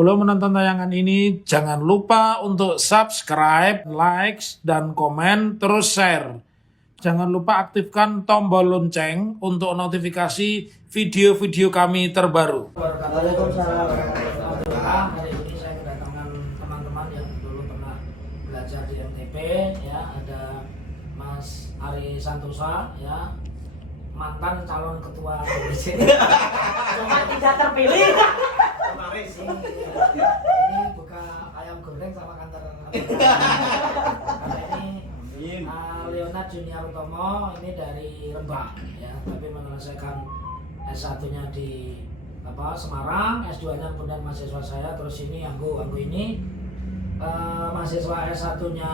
Sebelum menonton tayangan ini, jangan lupa untuk subscribe, like, dan komen, terus share. Jangan lupa aktifkan tombol lonceng untuk notifikasi video-video kami terbaru. Waalaikumsalam. Alhamdulillah, hari ini saya kedatangan teman-teman yang dulu pernah belajar di MTP, ya. Ada Mas Ari Santosa, ya, mantan calon ketua BPC. Cuma tidak terpilih. Ini buka ayam goreng sama kantor. Karena ini Leonard Junior Utomo, ini dari Rembang, ya, tapi menyelesaikan S1-nya di Semarang, S2-nya kemudian mahasiswa saya. Terus ini Anggo ini mahasiswa S1-nya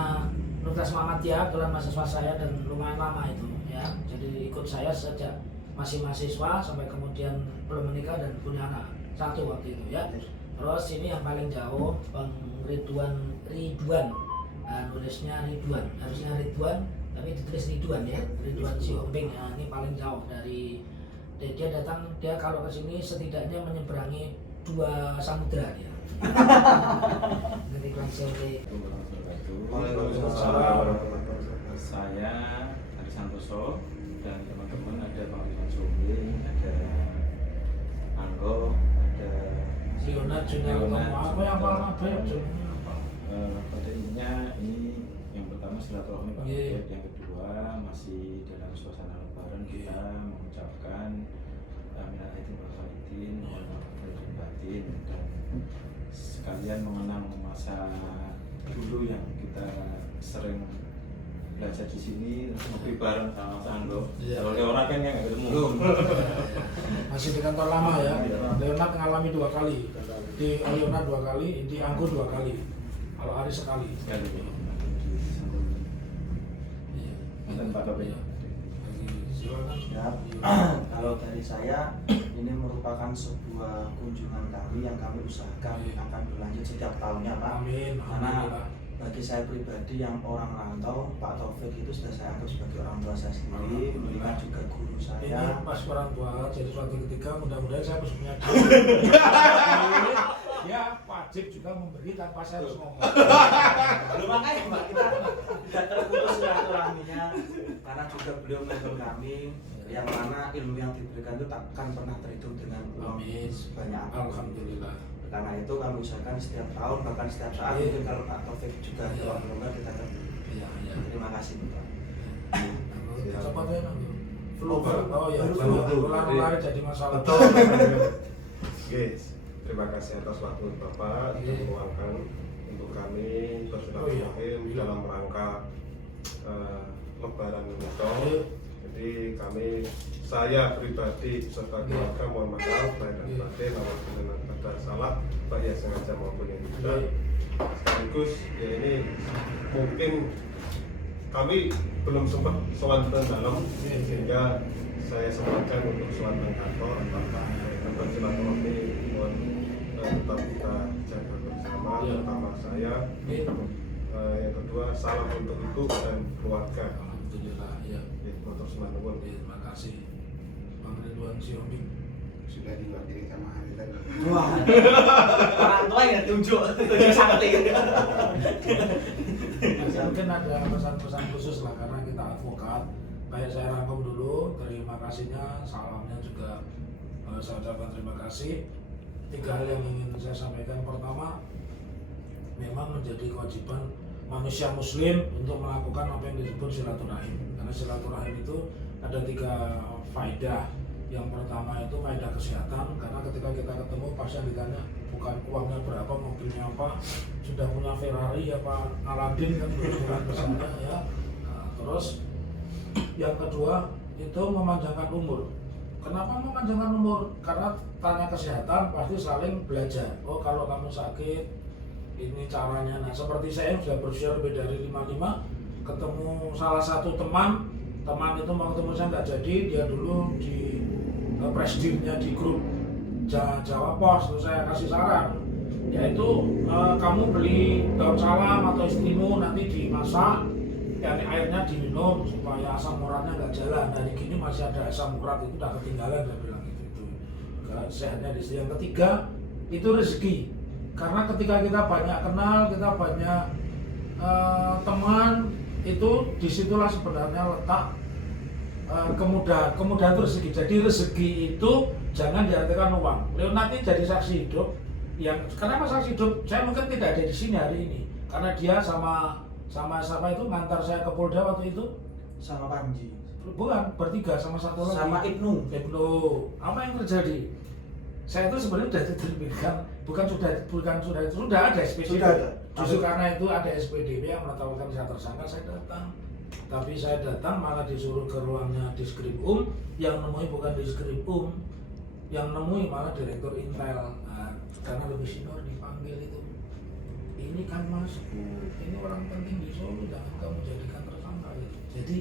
Universitas Muhammadiyah, kebetulan mahasiswa saya dan lumayan lama itu, ya. Jadi ikut saya sejak masih mahasiswa sampai kemudian belum menikah dan punya anak satu waktu itu, ya. Terus ini yang paling jauh Bang Ridwan, nulisnya Ridwan, harusnya Ridwan tapi ditulis Ridwan, ya. Ridwan Siombing, ya. Ini paling jauh dari dia datang, dia kalau ke sini setidaknya menyeberangi 2 samudra dia. Dari Siombing. Saya Ari Santoso dan teman-teman ada Bang Ridwan Siombing, ada Anggo, ada Leonard Junior Utomo. Apa yang paling apa ya? pada intinya ini yang pertama silaturahmi Pak Yeah. Yang kedua masih dalam suasana lebaran kita mengucapkan minal aidin wal faizin, mohon maaf lahir batin, dan sekalian mengenang masa dulu yang kita sering belajar di sini, ngopi bareng sama Mas Anggo. Iya. Kalau dia orang kan nggak ketemu. Masih di kantor lama, ya. Leonard mengalami 2 kali. Di Leonard 2 kali, di Anggo 2 kali. Kalau Ari sekali. Sekali. Iya. Dan Pak Topi. Iya. Silakan. Ya, kalau dari saya ini merupakan sebuah kunjungan kami yang kami usahakan akan berlanjut setiap tahunnya, Pak. Amin. Karena Alhamdulillah. bagi saya pribadi yang orang rantau, Pak Taufik itu sudah saya anggap sebagai orang tua saya sendiri, beliau juga guru Ini saya. pas orang tua, jadi suatu ketika mudah-mudahan saya harus punya dia wajib juga memberi tanpa saya harus ngomong. Belum makanya Pak, kita tidak terputus silaturahminya karena juga beliau mentor kami yang mana ilmu yang diberikan itu takkan pernah terhitung dengan uang Amin. sebanyak apapun. Alhamdulillah. Karena itu kami usahakan setiap tahun bahkan setiap saat. Iya. Mungkin kalau Pak Taufik juga ada Iya. waktu longgar kita akan Iya, iya. terima kasih Pak. Cepat ya, Nanggo. Flu. Oh ya, Flu. lari jadi masalah. Betul. Oke, terima kasih atas waktu Bapak Iya. yang meluangkan untuk kami bersilaturahim Iya. dalam rangka Lebaran ini. Iya. Jadi saya pribadi serta keluarga mohon maaf lahir dan batin apabila ada salah baik yang sengaja maupun yang tidak. Sekaligus ya ini mungkin kami belum sempat sowan ke dalam sehingga saya sempatkan untuk sowan ke kantor dan bersilaturahmi mohon tetap kita jaga bersama, terutama saya. Yang kedua salam untuk ibu dan keluarga. Alhamdulillah, ya. Motor semangat. Terima kasih. Bang Ridwan Siombing. Sudah diwakili sama Ari tadi. Wah, orang tua yang tunjuk sakti. Mungkin ada pesan-pesan khusus lah karena kita advokat. Baik, saya rangkum dulu. Terima kasihnya, salamnya juga saya ucapkan terima kasih. 3 hal yang ingin saya sampaikan. Pertama, memang menjadi kewajiban manusia muslim untuk melakukan apa yang disebut silaturahim. Karena silaturahim itu ada 3 faedah. Yang pertama itu faedah kesehatan, karena ketika kita ketemu pasti yang ditanya bukan uangnya berapa, mobilnya apa, sudah punya Ferrari apa Aladin kan bukan pesannya, ya. Nah, terus yang kedua itu memanjangkan umur. Kenapa memanjangkan umur? Karena tanya kesehatan pasti saling belajar. Oh, kalau kamu sakit ini caranya. Nah, seperti saya yang sudah berusia lebih dari 55, ketemu salah satu teman itu mau ketemu saya nggak jadi, dia dulu di presidennya di grup Jawa Pos. Terus saya kasih saran, yaitu kamu beli daun salam atau istrimu nanti dimasak, ya airnya diminum supaya asam uratnya nggak jalan. Dari gini masih ada asam urat, itu udah ketinggalan, dia bilang gitu. Sehatnya di sini. Yang ketiga itu rezeki. Karena ketika kita banyak kenal, kita banyak teman, itu disitulah sebenarnya letak kemudahan itu rezeki. Jadi rezeki itu jangan diartikan uang. Nanti jadi saksi hidup. Kenapa saksi hidup? Saya mungkin tidak ada di sini hari ini karena dia sama siapa itu ngantar saya ke Polda waktu itu. Sama Panji. Bukan, bertiga sama satu lagi. Sama Ibnu. Apa yang terjadi? Saya itu sebenarnya sudah diterbitkan, sudah ada SPDP. Sudah ada. Justru karena itu ada SPDP yang menetapkan saya tersangka, saya datang. Tapi saya datang malah disuruh ke ruangnya Diskrimum, yang nemui bukan Diskrimum, yang nemui malah Direktur Intel. Nah, karena lebih senior dipanggil itu. Ini kan masku, ini orang penting di Solo, jangan kamu jadikan tersangka. Jadi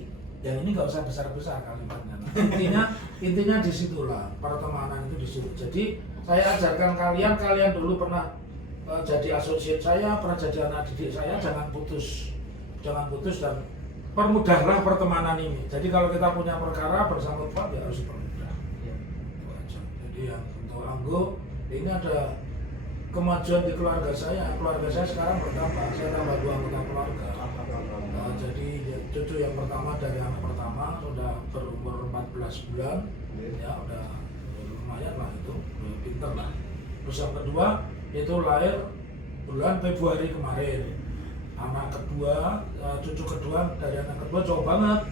yang ini nggak usah besar-besar kalimatnya. Intinya disitulah pertemanan itu disitu. Jadi saya ajarkan kalian dulu pernah jadi asosiat saya, pernah jadi anak didik saya, jangan putus dan permudahlah pertemanan ini. Jadi kalau kita punya perkara bersangkutan ya harus dipermudah. Itu aja. Jadi yang untuk Anggo ini ada kemajuan di keluarga saya sekarang bertambah, saya tambah 2 anggota keluarga. Jadi cucu yang pertama dari anak pertama sudah berumur 14 bulan, ya udah lumayan lah itu, pinter lah. Terus yang kedua itu lahir bulan Februari kemarin. Anak kedua, cucu kedua dari anak kedua jauh banget,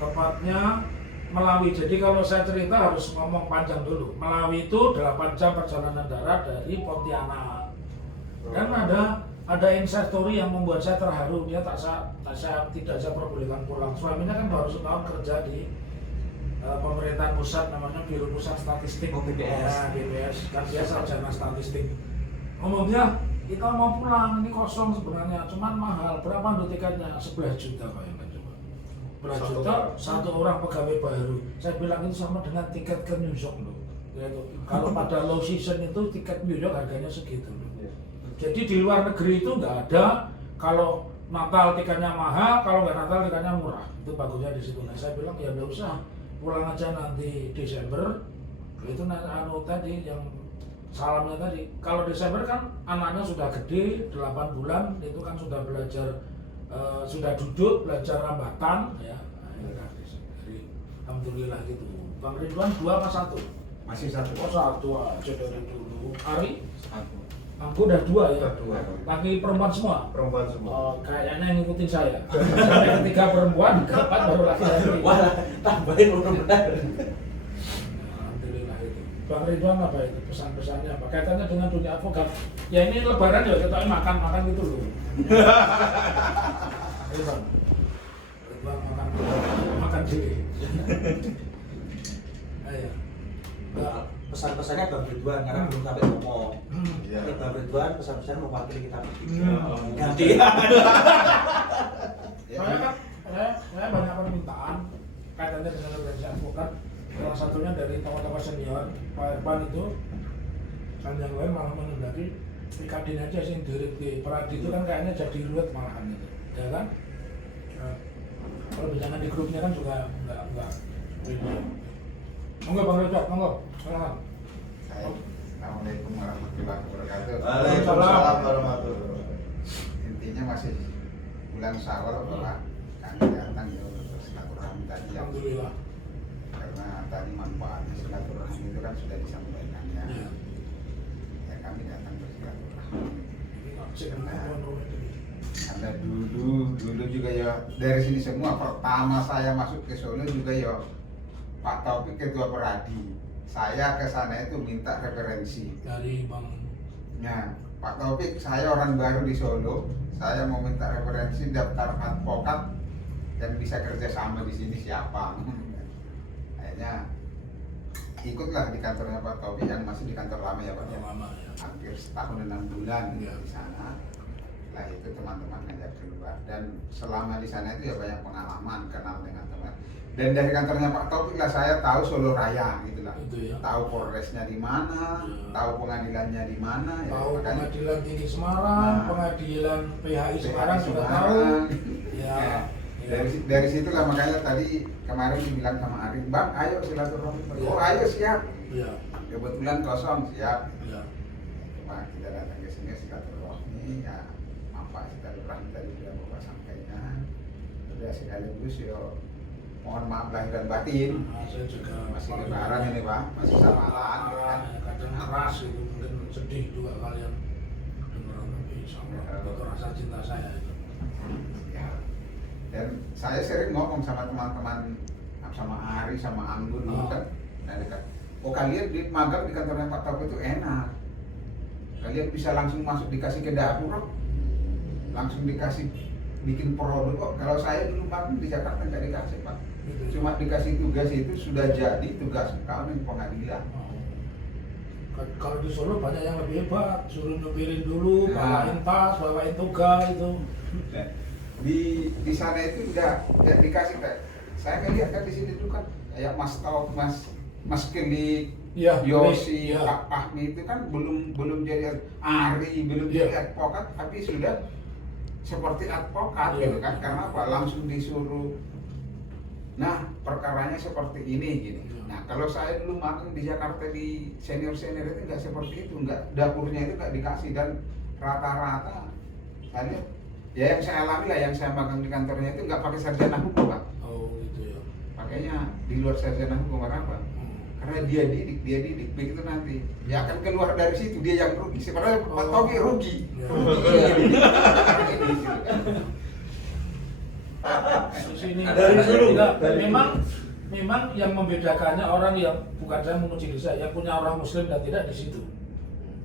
tepatnya Melawi. Jadi kalau saya cerita harus ngomong panjang dulu. Melawi itu 8 jam perjalanan darat dari Pontianak. Dan ada inside story yang membuat saya terharu. Dia tidak saya perbolehkan pulang. Suaminya kan baru setahun kerja di pemerintahan pusat, namanya Biro Pusat Statistik. BPS. Ya, BPS. Kan dia sarjana statistik. Ngomong dia, kita mau pulang, ini kosong sebenarnya, cuman mahal. Berapa untuk tiketnya? 11 juta bayangkan coba. 11 juta, satu orang pegawai baru. Saya bilang itu sama dengan tiket ke New York loh. Yaitu, kalau pada low season itu tiket New York harganya segitu loh. Jadi di luar negeri itu nggak ada, kalau Natal tiketnya mahal, kalau nggak Natal tiketnya murah. Itu bagusnya di situ. Nah saya bilang ya nggak usah, pulang aja nanti Desember. Itu tadi yang salamnya tadi. Kalau Desember kan anaknya sudah gede, 8 bulan, itu kan sudah belajar, sudah duduk, belajar rambatan, ya. Nah, ini kan Desember. Alhamdulillah gitu. Bang Ridwan 2 apa 1? Masih 1. Oh 1 aja dari dulu. Ari? 1. Aku udah 2 ya? Udah 2. Laki perempuan semua? Perempuan semua. Oh, kayaknya yang ngikutin saya. Sampai ketiga perempuan, keempat baru laki-laki. Wah, tambahin benar-benar. Alhamdulillah itu. Bang Ridwan apa itu pesan-pesannya apa? Kaitannya dengan dunia advokat. Ya ini lebaran ya kita makan gitu loh. Ayo Bang. Ridwan makan diri. Ayo. Enggak. Pesan-pesannya Bang Ridwan karena belum sampai ngomong. Iya. Ini Bang Ridwan pesan-pesan mewakili kita bertiga. Hmm. Gantian. Saya banyak permintaan kaitannya dengan organisasi advokat. Salah satunya dari tokoh-tokoh senior, Pak Irfan itu, dan yang lain malah mengendaki Pikadin aja sih dirit di Peradi itu kan kayaknya jadi ruwet malahan gitu, ya kan? Kalau bicara di grupnya kan juga enggak ini. Monggo Bang Ridwan, monggo. Silakan. Assalamualaikum warahmatullahi wabarakatuh. Waalaikumsalam warahmatullahi wabarakatuh. Intinya masih bulan Syawal bahwa kami datang ya untuk bersilaturahmi tadi ya. Alhamdulillah. Karena tadi manfaatnya silaturahmi itu kan sudah disampaikan ya. Ya. Ya kami datang bersilaturahmi. Karena dulu juga ya dari sini semua pertama saya masuk ke Solo juga ya Pak Taufik Ketua Peradi. Saya ke sana itu minta referensi. Dari Bang. Nah, Pak Taufik, saya orang baru di Solo. Saya mau minta referensi daftar advokat yang bisa kerja sama di sini siapa. Akhirnya ikutlah di kantornya Pak Taufik yang masih di kantor lama ya Pak. Yang lama ya. Hampir setahun 6 bulan Ya. di sana. Lah itu teman-teman ngajak keluar dan selama di sana itu ya banyak pengalaman, kenal dengan teman. Dan dari kantornya Pak Taufik lah saya tahu Solo Raya gitu lah. Itu ya. Tahu Polresnya di mana, Ya. tahu pengadilannya di mana ya. Tahu makanya- pengadilan tinggi Semarang, Nah. pengadilan PHI Semarang juga Semarang. tahu. Ya. Ya. Ya. Dari situlah makanya tadi kemarin dibilang sama Arif, Bang, ayo silaturahmi. Ya. Oh, ayo siap. Ya. Kebetulan kosong siap. Ya. Pak kita datang ke sini silaturahmi ya, apa silaturahmi tadi sudah Bapak sampaikan. Sudah sekaligus yo mohon maaf lahir dan batin. Nah, saya juga Masih lebaran ini Pak, masih samalan ya kan. kadang keras itu, mungkin sedih juga kalian dengeran, tapi sama itu rasa cinta saya itu. Ya. Dan saya sering ngomong sama teman-teman, sama Ari, sama Anggun dulu kan, nah dekat. Oh kalian di magang di kantornya Pak Taufik itu enak. Kalian bisa langsung masuk dikasih ke dapur, langsung dikasih bikin produk kok. Kalau saya dulu magang di Jakarta nggak dikasih Pak. Cuma dikasih tugas itu sudah jadi tugas kami pengadilan. Kalau di Solo banyak yang lebih hebat, suruh nyupirin dulu, Nah. bawain tas, bawain toga itu. Nah, di sana itu udah dikasih kayak saya ngeliat kan di sini tuh kan kayak Mas Tauf, Mas Kelly, Iya, Yosi, iya. Pak Fahmi itu kan belum jadi Ari, belum Iya. jadi advokat, tapi sudah seperti advokat Iya. gitu kan, karena apa? Langsung disuruh. Nah, perkaranya seperti ini gini. Iya. Nah, kalau saya dulu magang di Jakarta di senior itu nggak seperti itu, nggak, dapurnya itu nggak dikasih, dan rata-rata saya lihat, ya yang saya alami lah, yang saya magang di kantornya itu nggak pakai sarjana hukum Pak, Oh gitu ya. pakainya di luar sarjana hukum. Kenapa? Karena dia didik begitu nanti ya akan keluar dari situ dia yang rugi. Sebenarnya Pak Togi rugi. Ya. Terus ini Dari dulu. enggak, memang yang membedakannya orang yang bukan saya memuji diri saya, yang punya orang muslim dan tidak di situ.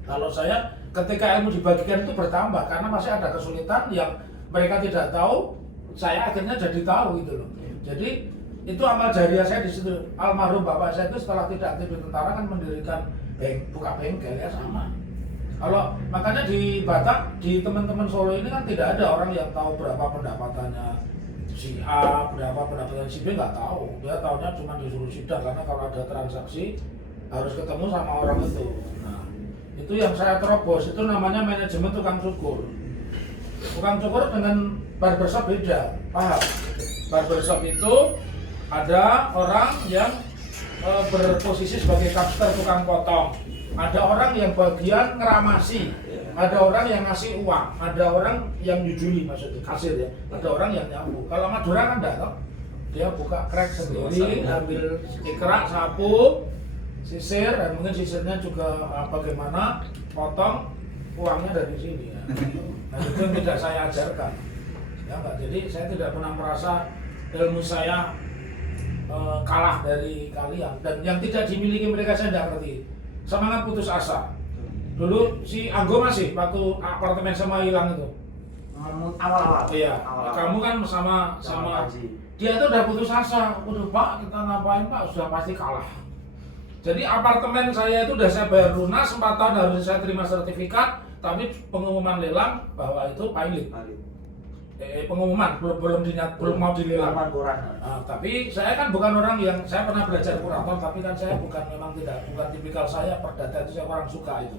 Kalau saya ketika ilmu dibagikan itu bertambah karena masih ada kesulitan yang mereka tidak tahu, saya akhirnya jadi tahu gitu loh. Jadi itu amal jariah saya di situ. Almarhum bapak saya itu setelah tidak aktif di tentara kan mendirikan buka bengkel ya sama. Kalau makanya di Batak, di teman-teman Solo ini kan tidak ada orang yang tahu berapa pendapatannya si A, berapa pendapatan si B, nggak tahu. Dia tahunya cuma disuruh sidang karena kalau ada transaksi harus ketemu sama orang itu. Nah, itu yang saya terobos, itu namanya manajemen tukang cukur. Tukang cukur dengan barbershop beda, paham? Barbershop itu ada orang yang berposisi sebagai kapster tukang potong, ada orang yang bagian ngeramasi, ada orang yang ngasih uang, ada orang yang nyujuli maksudnya kasir ya, ada orang yang nyapu. Kalau Madura kan enggak toh, dia buka krek sendiri, ambil ikrak, sapu, sisir, dan mungkin sisirnya juga bagaimana potong, uangnya dari sini ya. Nah itu yang tidak saya ajarkan ya enggak. Jadi saya tidak pernah merasa ilmu saya kalah dari kalian, dan yang tidak dimiliki mereka saya tidak ngerti. Semangat putus asa. Dulu si Anggo masih waktu apartemen sama hilang itu. Awal-awal. Iya. Awal-awal. Kamu kan sama Panji. dia tuh udah putus asa. Udah Pak, kita ngapain Pak? Sudah pasti kalah. Jadi apartemen saya itu udah saya bayar lunas, 4 tahun harus saya terima sertifikat, tapi pengumuman lelang bahwa itu pilot. Pengumuman belum mau dilelang. Nah, tapi saya kan bukan orang yang, saya pernah belajar kurator, tapi kan saya bukan tipikal saya perdata itu, saya orang suka itu.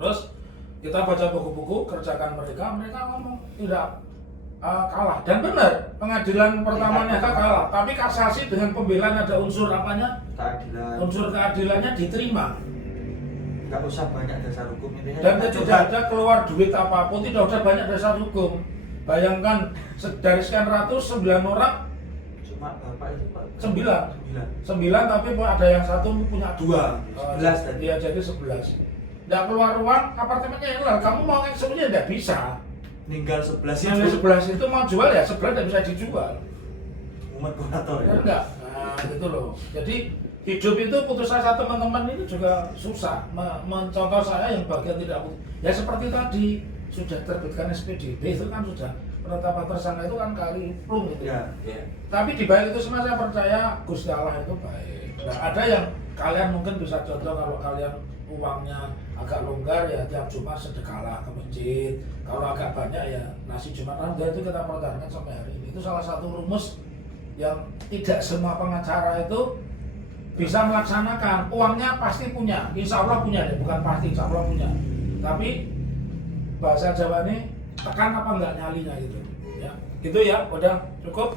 Terus kita baca buku-buku, kerjakan mereka ngomong tidak kalah, dan benar pengadilan pertamanya kalah, tapi kasasi dengan pembelaan ada unsur apanya? Keadilan. Unsur keadilannya diterima. Nggak usah banyak dasar hukum ini. Dan tidak ada keluar duit apapun, tidak ada banyak dasar hukum. Bayangkan dari sekian ratus 9 orang, Cuma bapak itu Pak. 9 tapi ada yang satu punya 2, 11 tadi. dia jadi 11. Nggak keluar uang, apartemennya hilang. Kamu mau eksekusinya nggak bisa. Ninggal 11 Yang 11 itu mau jual ya 11 nggak bisa dijual. umat kurator ya. Benar nggak? Nah gitu loh. Jadi hidup itu putus asa teman-teman ini juga susah. Mencontoh saya yang bagian tidak putus. Ya seperti tadi sudah terbitkan SPDB itu kan sudah penetapan tersangka itu kan kali plung gitu. Ya. Tapi di balik itu semua saya percaya Gusti Allah itu baik. Nah, ada yang kalian mungkin bisa contoh kalau kalian uangnya agak longgar ya tiap Jumat sedekahlah ke masjid. Kalau agak banyak ya nasi Jumat dan itu kita pertahankan sampai hari ini. Itu salah satu rumus yang tidak semua pengacara itu bisa melaksanakan. Uangnya pasti punya, insya Allah punya ya, bukan pasti, insya Allah punya. Tapi bahasa Jawa ini tekan apa enggak nyalinya gitu ya. Gitu ya, udah cukup.